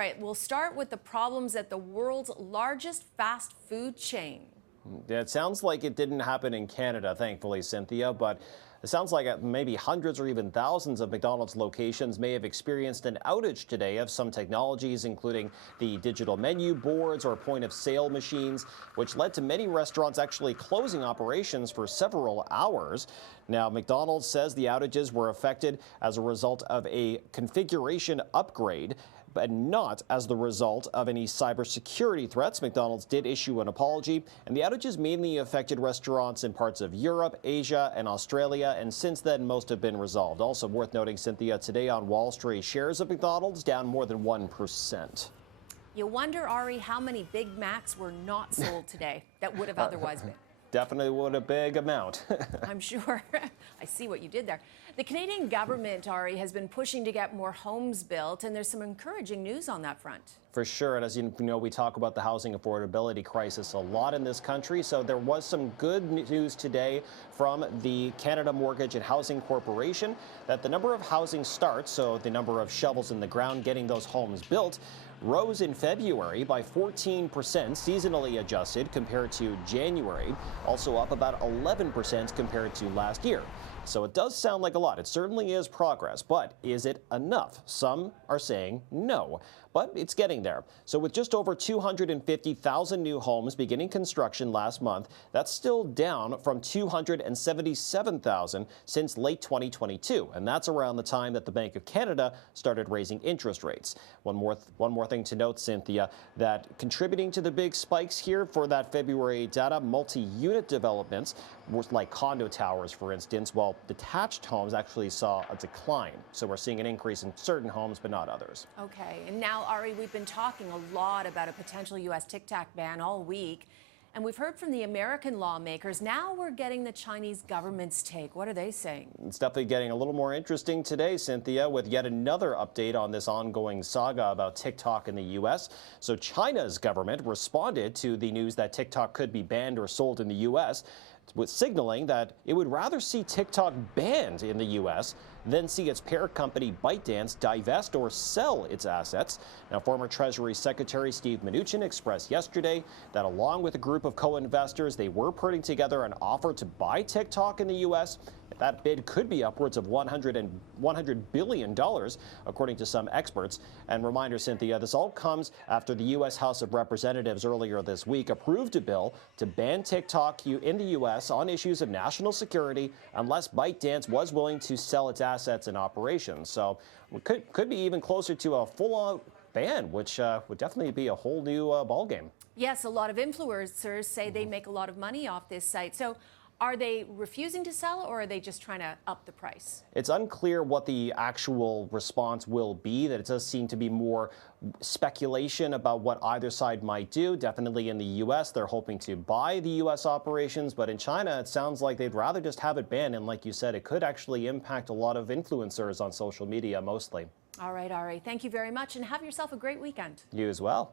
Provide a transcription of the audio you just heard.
right, we'll start with the problems at the world's largest fast food chain. Yeah, it sounds like it didn't happen in Canada, thankfully, Cynthia, but it sounds like maybe hundreds or even thousands of McDonald's locations may have experienced an outage today of some technologies, including the digital menu boards or point of sale machines, which led to many restaurants actually closing operations for several hours. Now, McDonald's says the outages were affected as a result of a configuration upgrade, but not as the result of any cybersecurity threats. McDonald's did issue an apology, and the outages mainly affected restaurants in parts of Europe, Asia, and Australia, and since then, most have been resolved. Also worth noting, Cynthia, today on Wall Street, shares of McDonald's down more than 1%. You wonder, Ari, how many Big Macs were not sold today that would have otherwise been. Definitely would a big amount. I'm sure. I see what you did there. The Canadian government, Ari, has been pushing to get more homes built, and there's some encouraging news on that front. For sure, and as you know, we talk about the housing affordability crisis a lot in this country, so there was some good news today from the Canada Mortgage and Housing Corporation that the number of housing starts, so the number of shovels in the ground getting those homes built, rose in February by 14% seasonally adjusted compared to January, also up about 11% compared to last year. So it does sound like a lot. It certainly is progress, but is it enough? Some are saying no, but it's getting there. So with just over 250,000 new homes beginning construction last month, that's still down from 277,000 since late 2022. And that's around the time that the Bank of Canada started raising interest rates. One more thing to note, Cynthia, that contributing to the big spikes here for that February data, multi-unit developments, like condo towers, for instance, while detached homes actually saw a decline. So we're seeing an increase in certain homes, but not others. Okay, and now, Ari, we've been talking a lot about a potential U.S. TikTok ban all week, and we've heard from the American lawmakers. Now we're getting the Chinese government's take. What are they saying? It's definitely getting a little more interesting today, Cynthia, with yet another update on this ongoing saga about TikTok in the U.S. So China's government responded to the news that TikTok could be banned or sold in the U.S., with signaling that it would rather see TikTok banned in the U.S. than see its parent company ByteDance divest or sell its assets. Now, former Treasury Secretary Steve Mnuchin expressed yesterday that along with a group of co-investors, they were putting together an offer to buy TikTok in the U.S. That bid could be upwards of $100 billion, according to some experts. And reminder, Cynthia, this all comes after the U.S. House of Representatives earlier this week approved a bill to ban TikTok in the U.S. on issues of national security unless ByteDance was willing to sell its assets and operations. So it could be even closer to a full-on ban, which would definitely be a whole new ballgame. Yes, a lot of influencers say they make a lot of money off this site. So are they refusing to sell, or are they just trying to up the price? It's unclear what the actual response will be. That it does seem to be more speculation about what either side might do. Definitely in the U.S., they're hoping to buy the U.S. operations, but in China, it sounds like they'd rather just have it banned. And like you said, it could actually impact a lot of influencers on social media mostly. All right, Ari, thank you very much, and have yourself a great weekend. You as well.